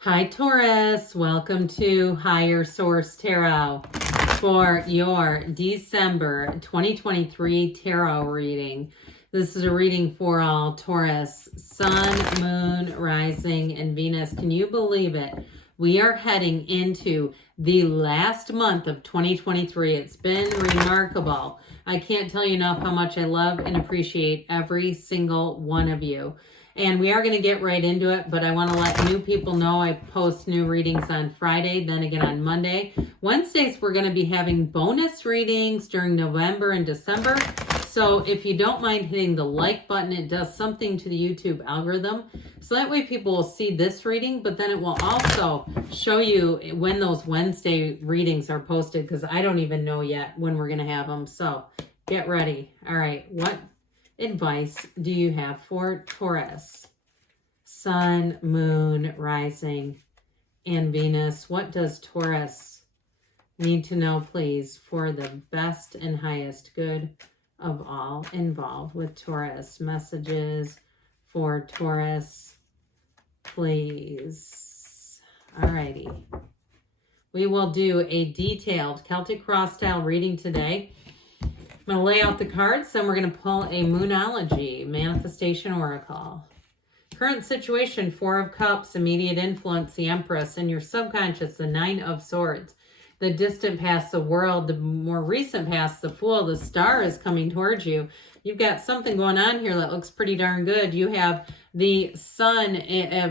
Hi Taurus, welcome to Higher Source Tarot for your December 2023 tarot reading. This is a reading for all Taurus, Sun, Moon, Rising, and Venus. Can you believe it? We are heading into the last month of 2023. It's been remarkable. I can't tell you enough how much I love and appreciate every single one of you. And we are going to get right into it, but I want to let new people know I post new readings on Friday, then again on Monday. Wednesdays, we're going to be having bonus readings during November and December. So if you don't mind hitting the like button, it does something to the YouTube algorithm. So that way people will see this reading, but then it will also show you when those Wednesday readings are posted, because I don't even know yet when we're going to have them. So get ready. All right, what advice do you have for Taurus, Sun, Moon, Rising, and Venus? What does Taurus need to know, please, for the best and highest good of all involved with Taurus? Messages for Taurus, please. Alrighty. We will do a detailed Celtic cross style reading today. I'm going to lay out the cards, then we're going to pull a Moonology, Manifestation Oracle. Current situation, Four of Cups, immediate influence, the Empress, and your subconscious, the Nine of Swords. The distant past, the World, the more recent past, the Fool, the Star is coming towards you. You've got something going on here that looks pretty darn good. You have the Sun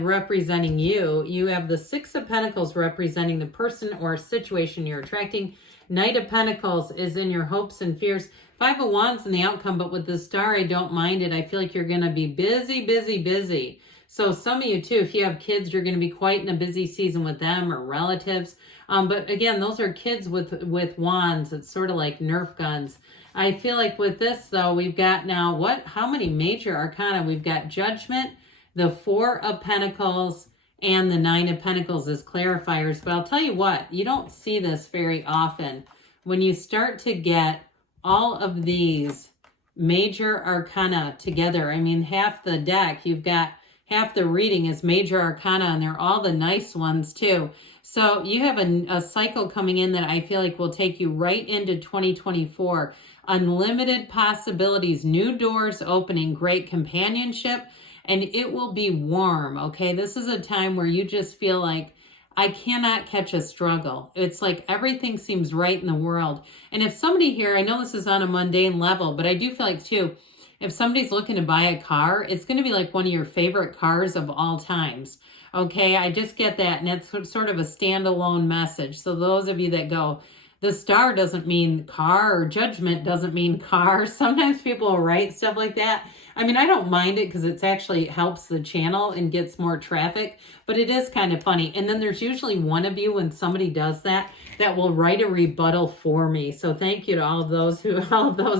representing you. You have the Six of Pentacles representing the person or situation you're attracting. Knight of Pentacles is in your hopes and fears. Five of Wands in the outcome, but with the Star, I don't mind it. I feel like you're going to be busy, busy, busy. So some of you too, if you have kids, you're going to be quite in a busy season with them or relatives. But again, those are kids with wands. It's sort of like Nerf guns. I feel like with this though, we've got now how many major arcana? We've got Judgment, the Four of Pentacles, and the Nine of Pentacles as clarifiers. But I'll tell you what, you don't see this very often. When you start to get all of these major arcana together, I mean, half the deck, you've got half the reading is major arcana, and they're all the nice ones too. So you have a cycle coming in that I feel like will take you right into 2024. Unlimited possibilities, new doors opening, great companionship, and it will be warm, okay? This is a time where you just feel like, I cannot catch a struggle. It's like everything seems right in the world. And if somebody here, I know this is on a mundane level, but I do feel like too, if somebody's looking to buy a car, it's going to be like one of your favorite cars of all times. Okay, I just get that, and it's sort of a standalone message. So those of you that go, the Star doesn't mean car, or Judgment doesn't mean car. Sometimes people will write stuff like that. I mean, I don't mind it because it actually helps the channel and gets more traffic, but it is kind of funny. And then there's usually one of you, when somebody does that, that will write a rebuttal for me. So thank you to all of those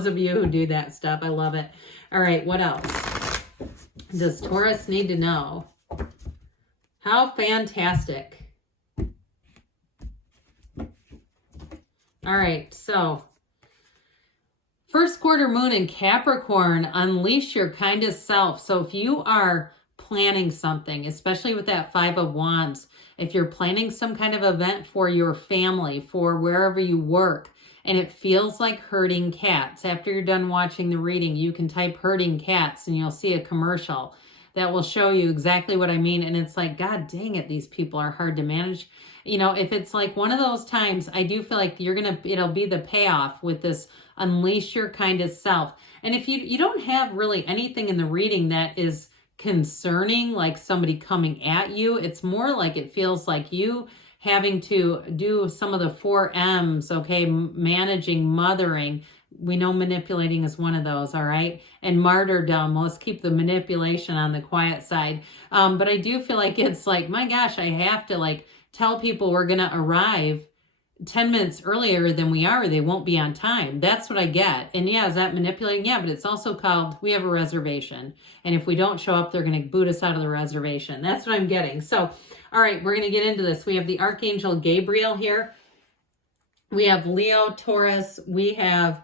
of you who do that stuff. I love it. All right, what else does Taurus need to know? How fantastic. All right, so first quarter moon in Capricorn, unleash your kindest self. So if you are planning something, especially with that Five of Wands, if you're planning some kind of event for your family, for wherever you work, and it feels like herding cats, after you're done watching the reading, you can type herding cats and you'll see a commercial that will show you exactly what I mean. And it's like, God dang it, these people are hard to manage. You know, if it's like one of those times, I do feel like it'll be the payoff with this unleash your kindest self. And if you don't have really anything in the reading that is concerning, like somebody coming at you, it's more like it feels like you having to do some of the 4 M's, okay, managing, mothering. We know manipulating is one of those, all right? And martyrdom, let's keep the manipulation on the quiet side. But I do feel like it's like, my gosh, I have to like tell people we're going to arrive 10 minutes earlier than we are, or they won't be on time. That's what I get. And yeah, is that manipulating? Yeah, but it's also called, we have a reservation. And if we don't show up, they're going to boot us out of the reservation. That's what I'm getting. So, all right, we're going to get into this. We have the Archangel Gabriel here. We have Leo, Taurus. We have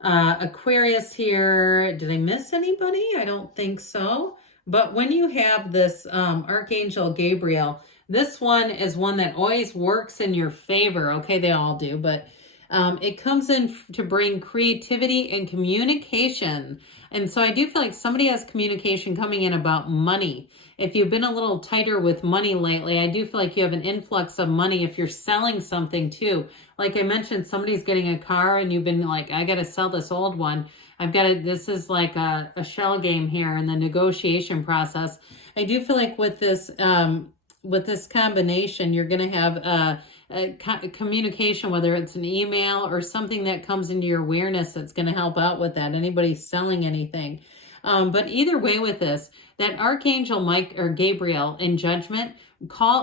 Aquarius here. Did I miss anybody? I don't think so. But when you have this Archangel Gabriel, this one is one that always works in your favor. Okay, they all do, but it comes in to bring creativity and communication. And so I do feel like somebody has communication coming in about money. If you've been a little tighter with money lately, I do feel like you have an influx of money if you're selling something too. Like I mentioned, somebody's getting a car and you've been like, I got to sell this old one. I've got to, this is like a shell game here in the negotiation process. I do feel like with this combination, you're going to have a communication, whether it's an email or something that comes into your awareness that's going to help out with that. Anybody selling anything. But either way with this, that Archangel Mike or Gabriel in judgment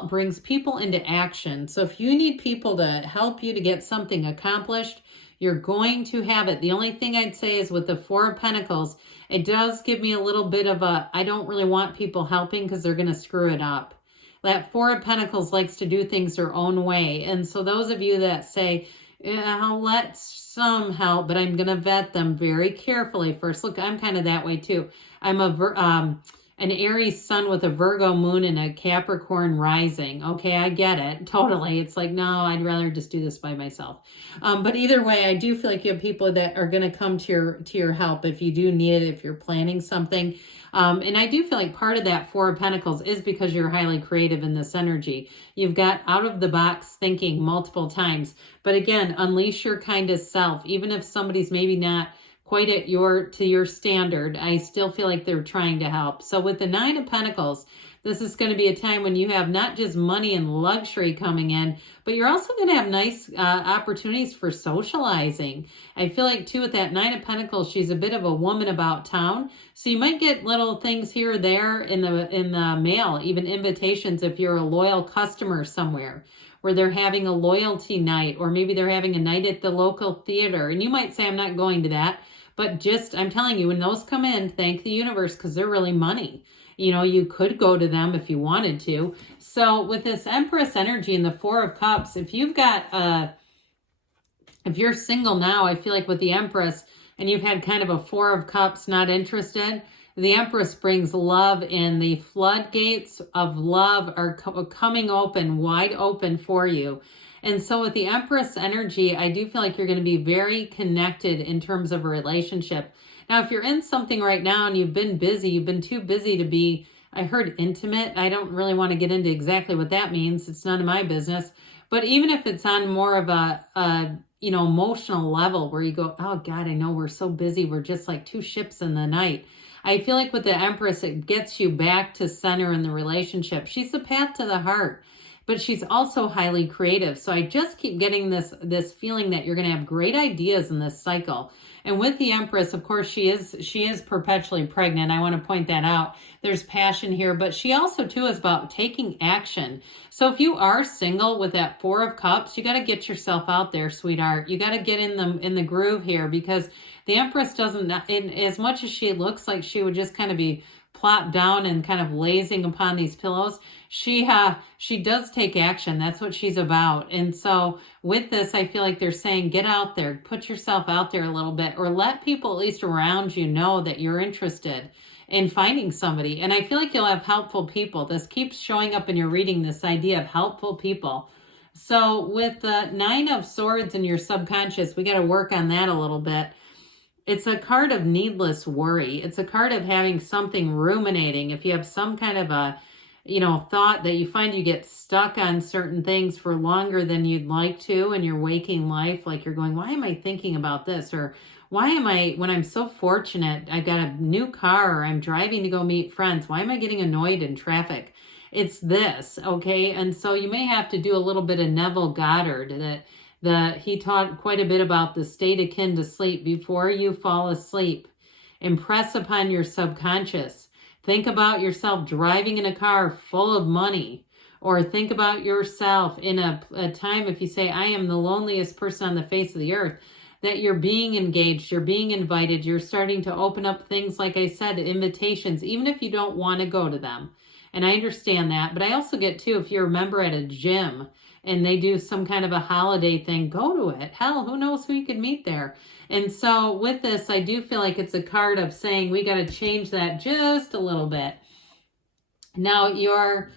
brings people into action. So if you need people to help you to get something accomplished, you're going to have it. The only thing I'd say is with the Four of Pentacles, it does give me a little bit of I don't really want people helping because they're going to screw it up. That Four of Pentacles likes to do things their own way. And so those of you that say, yeah, I'll let some help, but I'm going to vet them very carefully first. Look, I'm kind of that way too. I'm an Aries sun with a Virgo moon and a Capricorn rising. Okay, I get it. Totally. It's like, no, I'd rather just do this by myself. But either way, I do feel like you have people that are going to come to your help if you do need it, if you're planning something. And I do feel like part of that Four of Pentacles is because you're highly creative in this energy. You've got out of the box thinking multiple times. But again, unleash your kind of self. Even if somebody's maybe not quite at your standard, I still feel like they're trying to help. So with the Nine of Pentacles, this is going to be a time when you have not just money and luxury coming in, but you're also going to have nice opportunities for socializing. I feel like too with that Nine of Pentacles, she's a bit of a woman about town. So you might get little things here or there in the mail, even invitations if you're a loyal customer somewhere, where they're having a loyalty night, or maybe they're having a night at the local theater. And you might say, I'm not going to that. But just, I'm telling you, when those come in, thank the universe, because they're really money. You know, you could go to them if you wanted to. So with this Empress energy and the Four of Cups, if you've got, if you're single now, I feel like with the Empress, and you've had kind of a Four of Cups, not interested, the Empress brings love in. The floodgates of love are coming open, wide open for you. And so with the Empress energy, I do feel like you're going to be very connected in terms of a relationship. Now, if you're in something right now and you've been busy, you've been too busy to be, I heard intimate. I don't really want to get into exactly what that means. It's none of my business. But even if it's on more of a emotional level where you go, oh God, I know we're so busy. We're just like two ships in the night. I feel like with the Empress, it gets you back to center in the relationship. She's the path to the heart, but she's also highly creative. So I just keep getting this feeling that you're going to have great ideas in this cycle. And with the Empress, of course, she is perpetually pregnant. I want to point that out. There's passion here, but she also too is about taking action. So if you are single with that Four of Cups, you got to get yourself out there, sweetheart. You got to get in the groove here, because the Empress doesn't, as much as she looks like she would just kind of be plopped down and kind of lazing upon these pillows, she does take action. That's what she's about. And so with this, I feel like they're saying, get out there, put yourself out there a little bit, or let people at least around you know that you're interested in finding somebody. And I feel like you'll have helpful people. This keeps showing up in your reading, this idea of helpful people. So with the Nine of Swords in your subconscious, we got to work on that a little bit. It's a card of needless worry. It's a card of having something ruminating. If you have some kind of a, thought that you find you get stuck on certain things for longer than you'd like to in your waking life, like you're going, why am I thinking about this? Or why am I, when I'm so fortunate, I got a new car, or I'm driving to go meet friends, why am I getting annoyed in traffic? It's this, okay? And so you may have to do a little bit of Neville Goddard, he taught quite a bit about the state akin to sleep. Before you fall asleep, impress upon your subconscious. Think about yourself driving in a car full of money, or think about yourself in a time, if you say, I am the loneliest person on the face of the earth, that you're being engaged, you're being invited, you're starting to open up things, like I said, invitations, even if you don't want to go to them. And I understand that, but I also get too, if you're a member at a gym and they do some kind of a holiday thing, go to it. Hell, who knows who you could meet there. And so with this, I do feel like it's a card of saying we got to change that just a little bit. Now, your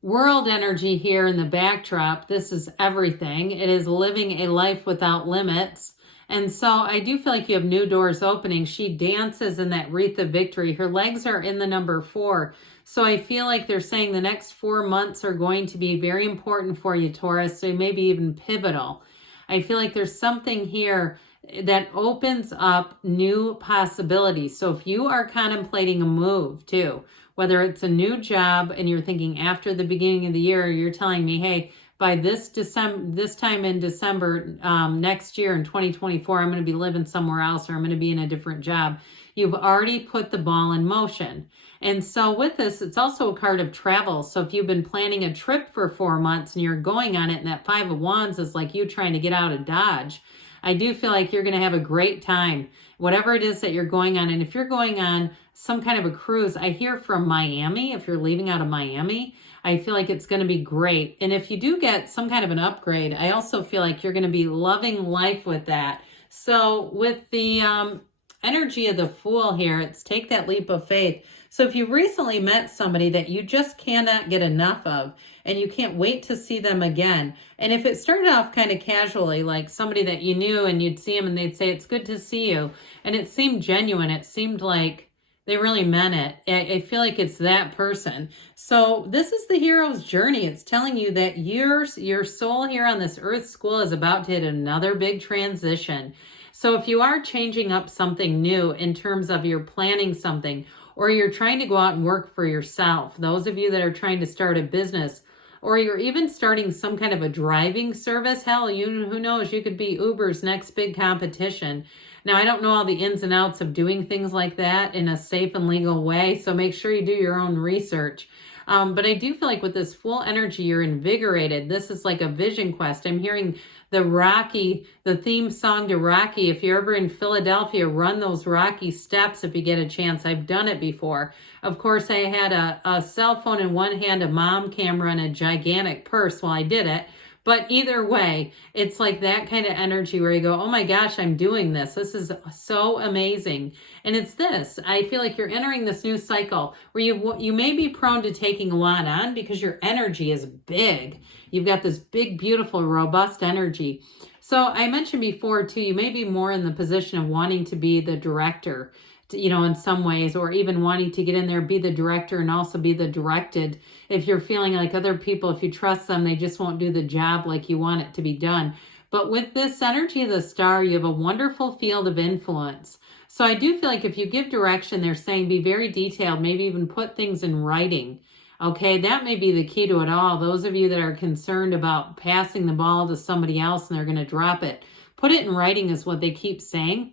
world energy here in the backdrop, this is everything. It is living a life without limits. And so I do feel like you have new doors opening. She dances in that wreath of victory. Her legs are in the number 4. So I feel like they're saying the next 4 months are going to be very important for you, Taurus. So maybe even pivotal. I feel like there's something here that opens up new possibilities. So if you are contemplating a move too, whether it's a new job and you're thinking after the beginning of the year, you're telling me, hey, by this time in December next year in 2024, I'm going to be living somewhere else, or I'm going to be in a different job. You've already put the ball in motion. And so with this, it's also a card of travel. So if you've been planning a trip for 4 months and you're going on it, and that 5 of Wands is like you trying to get out of Dodge, I do feel like you're going to have a great time, whatever it is that you're going on. And if you're going on some kind of a cruise, I hear from Miami, if you're leaving out of Miami, I feel like it's going to be great. And if you do get some kind of an upgrade, I also feel like you're going to be loving life with that. So with the energy of the Fool here, it's take that leap of faith. So if you recently met somebody that you just cannot get enough of, and you can't wait to see them again, and if it started off kind of casually, like somebody that you knew and you'd see them and they'd say, it's good to see you, and it seemed genuine, it seemed like they really meant it. I feel like it's that person. So this is the hero's journey. It's telling you that your soul here on this earth school is about to hit another big transition. So if you are changing up something new in terms of you're planning something, or you're trying to go out and work for yourself, those of you that are trying to start a business, or you're even starting some kind of a driving service, hell, who knows, you could be Uber's next big competition. Now, I don't know all the ins and outs of doing things like that in a safe and legal way, so make sure you do your own research. But I do feel like with this full energy, you're invigorated. This is like a vision quest. I'm hearing the theme song to Rocky. If you're ever in Philadelphia, run those Rocky steps if you get a chance. I've done it before. Of course, I had a cell phone in one hand, a mom camera, and a gigantic purse while I did it. But either way, it's like that kind of energy where you go, oh my gosh, I'm doing this. This is so amazing. And it's this. I feel like you're entering this new cycle where you may be prone to taking a lot on because your energy is big. You've got this big, beautiful, robust energy. So I mentioned before too, you may be more in the position of wanting to be the director, in some ways, or even wanting to get in there, be the director and also be the directed. If you're feeling like other people, if you trust them, they just won't do the job like you want it to be done. But with this energy of the star, you have a wonderful field of influence. So I do feel like if you give direction, they're saying be very detailed, maybe even put things in writing. Okay, that may be the key to it all. Those of you that are concerned about passing the ball to somebody else and they're going to drop it, put it in writing is what they keep saying.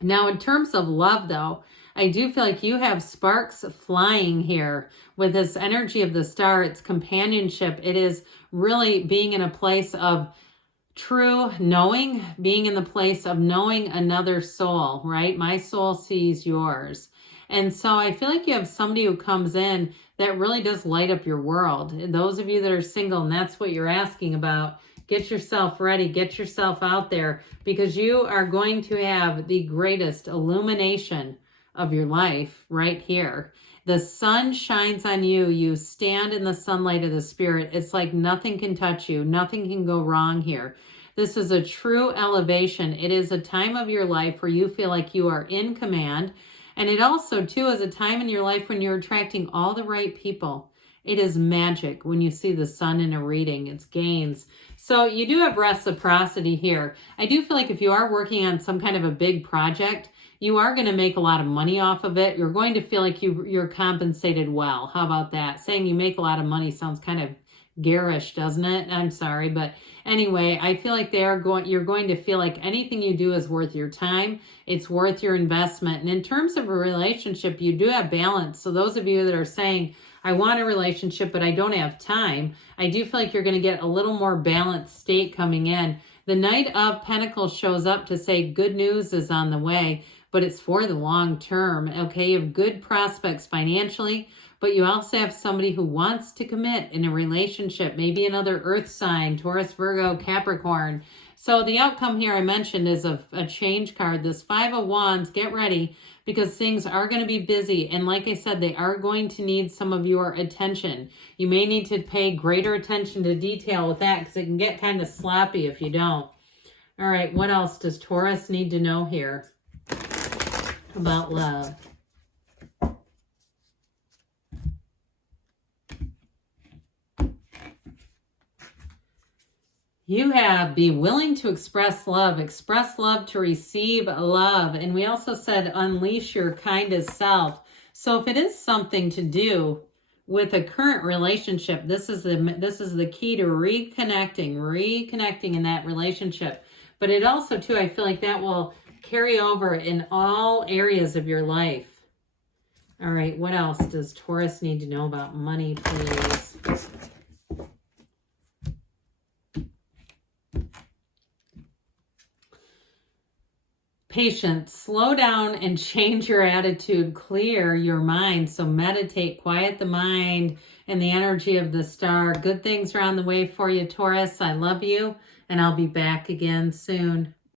Now, in terms of love, though, I do feel like you have sparks flying here with this energy of the star. It's companionship. It is really being in a place of true knowing, being in the place of knowing another soul, right? My soul sees yours. And so I feel like you have somebody who comes in that really does light up your world. Those of you that are single, and that's what you're asking about, get yourself ready, get yourself out there, because you are going to have the greatest illumination of your life right here. The sun shines on you. You stand in the sunlight of the spirit. It's like nothing can touch you. Nothing can go wrong here. This is a true elevation. It is a time of your life where you feel like you are in command. And it also, too, is a time in your life when you're attracting all the right people. It is magic when you see the sun in a reading. It's gains. So you do have reciprocity here. I do feel like if you are working on some kind of a big project, you are going to make a lot of money off of it. You're going to feel like you're compensated well. How about that? Saying you make a lot of money sounds kind of garish, doesn't it? I'm sorry. But anyway, I feel like you're going to feel like anything you do is worth your time. It's worth your investment. And in terms of a relationship, you do have balance. So those of you that are saying, I want a relationship, but I don't have time, I do feel like you're going to get a little more balanced state coming in. The Knight of Pentacles shows up to say good news is on the way, but it's for the long term. Okay, you have good prospects financially, but you also have somebody who wants to commit in a relationship, maybe another earth sign, Taurus, Virgo, Capricorn. So the outcome here I mentioned is a change card. This Five of Wands, get ready because things are going to be busy. And like I said, they are going to need some of your attention. You may need to pay greater attention to detail with that because it can get kind of sloppy if you don't. All right, what else does Taurus need to know here about love? You have be willing to express love to receive love. And we also said unleash your kindest self. So if it is something to do with a current relationship, this is the key to reconnecting in that relationship. But it also too, I feel like that will carry over in all areas of your life. All right, what else does Taurus need to know about money, please? Patience, slow down and change your attitude, clear your mind. So meditate, quiet the mind and the energy of the star. Good things are on the way for you, Taurus. I love you, and I'll be back again soon.